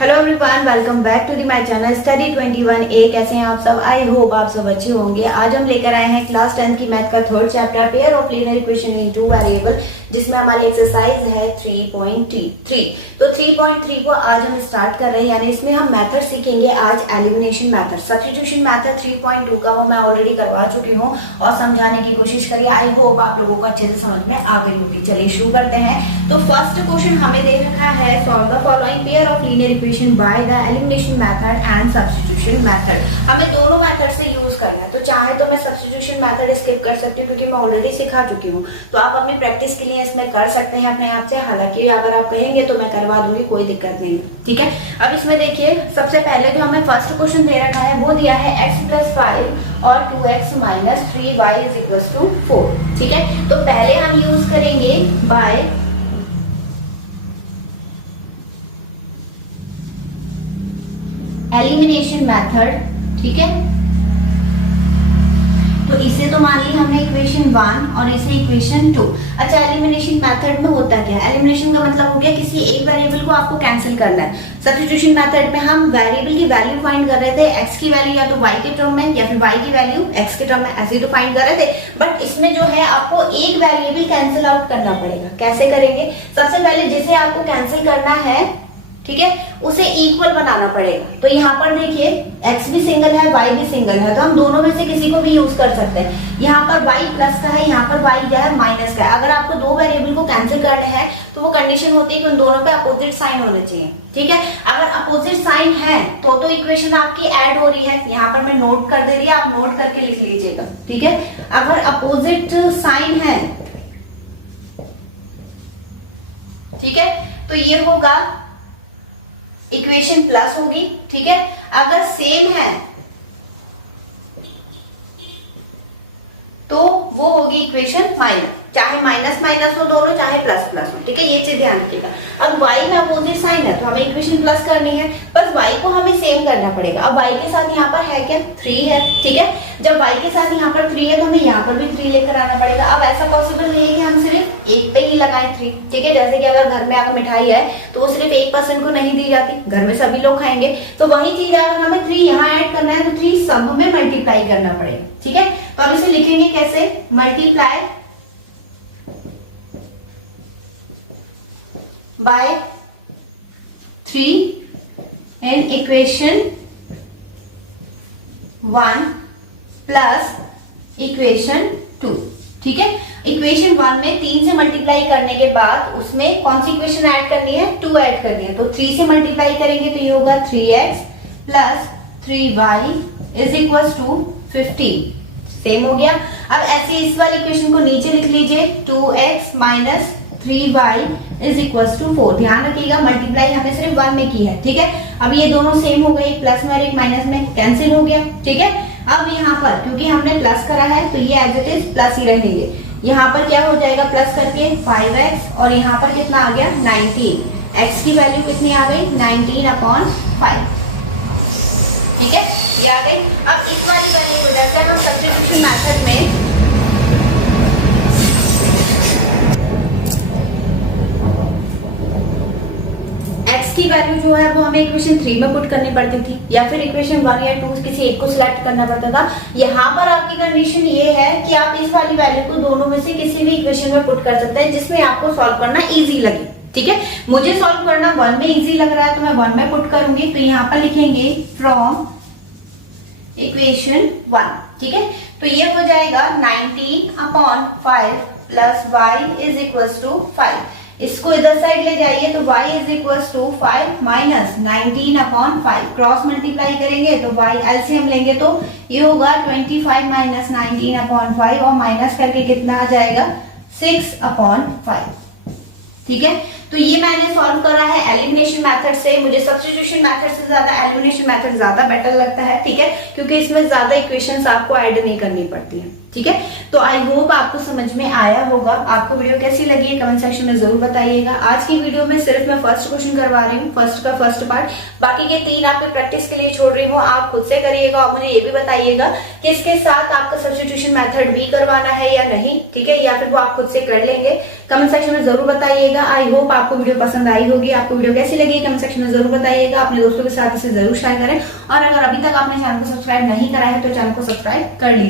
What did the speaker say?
Hello everyone, welcome back to the my channel study 21A। कैसे हैं आप सब? आई होप आप सब अच्छे होंगे। आज हम लेकर आए हैं क्लास 10 की मैथ का third chapter pair of linear equation in two variable, जिसमें हमारी एक्सरसाइज है 3.3। तो 3.3 को आज हम स्टार्ट कर रहे हैं, यानी इसमें हम मेथड सीखेंगे आज एलिमिनेशन मेथड। सब्स्टिट्यूशन मेथड 3.2 का वो मैं ऑलरेडी करवा चुकी हूँ और समझाने की कोशिश करी। आई होप आप लोगों को अच्छे से समझ में आ गई होगी। चलिए शुरू करते हैं। तो फर्स्ट क्वेश्चन हमें दे रखा है, solve the following pair of linear equation by the elimination method and substitution method. हमें दोनों मेथड से यूज करना है। तो चाहे तो मैं सब्स्टिट्यूशन मेथड स्किप कर सकती हूँ क्योंकि मैं ऑलरेडी सिखा चुकी हूँ। तो आप अपनी प्रैक्टिस के लिए इसमें कर सकते हैं अपने आप से। हालांकि अगर आप कहेंगे तो मैं करवा दूंगी, कोई दिक्कत नहीं। ठीक है, अब इसमें देखिए, सबसे पहले जो हमें फर्स्ट क्वेश्चन दे रखा है वो दिया है x+5 और 2x - 3y = 4। ठीक है, तो पहले हम यूज करेंगे बाय एलिमिनेशन मेथड। ठीक है, तो इसे तो मान ली हमने इक्वेशन 1 और इसे इक्वेशन 2। अच्छा, एलिमिनेशन मेथड में होता क्या है? एलिमिनेशन का मतलब हो गया किसी एक वेरिएबल को आपको कैंसिल करना है। सब्स्टिट्यूशन मेथड में हम वेरिएबल की वैल्यू फाइंड कर रहे थे, x की वैल्यू या तो y के टर्म में या फिर y की वैल्यू x के टर्म में, ऐसे ही तो फाइंड कर रहे थे। बट इसमें जो है आपको एक वेरिएबल कैंसिल आउट करना पड़ेगा। कैसे करेंगे? सबसे पहले जिसे आपको कैंसिल करना है, ठीक है, उसे इक्वल बनाना पड़ेगा। तो यहाँ पर देखिए, x भी सिंगल है, y भी सिंगल है, तो हम दोनों में से किसी को भी यूज कर सकते हैं। यहाँ पर y प्लस का है, यहाँ पर y क्या है, माइनस का है। अगर आपको दो वेरिएबल को कैंसिल करने हैं तो वो कंडीशन होती है कि उन दोनों पे अपोजिट साइन होने चाहिए। ठीक है, अगर अपोजिट साइन है तो इक्वेशन आपकी ऐड हो रही है। यहाँ पर मैं नोट कर दे रही है, आप नोट करके लिख लीजिएगा। ठीक है, अगर अपोजिट साइन है, ठीक है, तो ये होगा इक्वेशन प्लस होगी। ठीक है, अगर सेम है तो वो होगी इक्वेशन माइनस। चाहे माइनस माइनस हो दोनों, चाहे प्लस प्लस हो। ठीक है, ये चीज ध्यान रखिएगा। अब y में अपोजिट साइन है तो हमें इक्वेशन प्लस करनी है, बस y को हमें सेम करना पड़ेगा। अब y के साथ यहाँ पर है क्या, 3 है। ठीक है, जब y के साथ यहाँ पर 3 है तो हमें यहाँ पर भी 3 लेकर आना पड़ेगा। अब ऐसा पॉसिबल नहीं है कि हम सिर्फ एक पे ही लगाएं 3। ठीक है, जैसे कि अगर घर में अगर मिठाई है तो वो सिर्फ एक पर्सन को नहीं दी जाती, घर में सभी लोग खाएंगे। तो वही चीज अगर हमें 3 यहाँ ऐड करना है तो 3 सब में मल्टीप्लाई करना पड़ेगा। ठीक है, तो अब इसे लिखेंगे कैसे, multiply by 3 in equation 1 plus equation 2। ठीक है, इक्वेशन 1 में 3 से मल्टीप्लाई करने के बाद उसमें कौन सी इक्वेशन ऐड करनी है, 2 ऐड करनी है। तो 3 से मल्टीप्लाई करेंगे तो ये होगा 3x प्लस 3y = 15। सेम हो गया। अब ऐसे इस वाली इक्वेशन को नीचे लिख लीजिए, 2x - 3y = 4। ध्यान रखिएगा, मल्टीप्लाई हमने सिर्फ 1 में की है। ठीक है, अब ये दोनों सेम हो गए, प्लस में और एक माइनस में कैंसिल हो गया। ठीक है, अब यहाँ पर क्योंकि हमने प्लस करा है तो ये एज इट इज प्लस ही रहेंगे। यहाँ पर क्या हो जाएगा, प्लस करके 5x और यहाँ पर कितना आ गया, 19। x की वैल्यू कितनी आ गई, 19/5। ठीक है, ये आ गई। अब इस वाली वैल्यू को जैसे हम सब्स्टिट्यूशन मेथड में x की वैल्यू जो है वो हमें इक्वेशन 3 में पुट करनी पड़ती थी, या फिर इक्वेशन 1 या 2 किसी एक को सिलेक्ट करना पड़ता था। यहाँ पर आपकी कंडीशन ये है कि आप इस वाली वैल्यू को दोनों में से किसी भी इक्वेशन में पुट कर सकते हैं जिसमें आपको सॉल्व करना इजी लगे। ठीक है, मुझे सॉल्व करना 1 में इजी लग रहा है तो मैं 1 में पुट करूंगी। तो यहाँ पर लिखेंगे फ्रॉम इक्वेशन 1। ठीक है, तो ये हो जाएगा 19/5 प्लस y = 5। इसको इधर साइड ले जाइए तो y = 5 माइनस 19/5। क्रॉस मल्टीप्लाई करेंगे तो y एलसीएम लेंगे तो ये होगा 25 - 19/5 और माइनस करके कितना आ जाएगा, 6/5। ठीक है, तो ये मैंने सॉल्व करा है एलिमिनेशन मेथड से। मुझे सब्स्टिट्यूशन मेथड से ज्यादा एलिमिनेशन मेथड ज्यादा बेटर लगता है। ठीक है, क्योंकि इसमें ज्यादा इक्वेशंस आपको ऐड नहीं करनी पड़ती है। ठीक है। तो आई होप आपको समझ में आया होगा। आपको वीडियो कैसी लगी है कमेंट सेक्शन में जरूर बताइएगा। आज की वीडियो में सिर्फ मैं फर्स्ट क्वेश्चन करवा रही हूँ, फर्स्ट का फर्स्ट पार्ट, बाकी के 3 आपके प्रैक्टिस के लिए छोड़ रही हूँ। आप खुद से करिएगा और मुझे ये भी बताइएगा कि इसके साथ आपका सब्स्टिट्यूशन मेथड भी करवाना है या नहीं, ठीक है, या फिर वो आप खुद से कर लेंगे। कमेंट सेक्शन में जरूर बताइएगा। आई होप आपको वीडियो पसंद आई होगी। आपको वीडियो कैसी लगी कमेंट सेक्शन में जरूर बताइएगा। अपने दोस्तों के साथ इसे जरूर शेयर करें और अगर अभी तक आपने चैनल को सब्सक्राइब नहीं करा है तो चैनल को सब्सक्राइब कर लीजिए।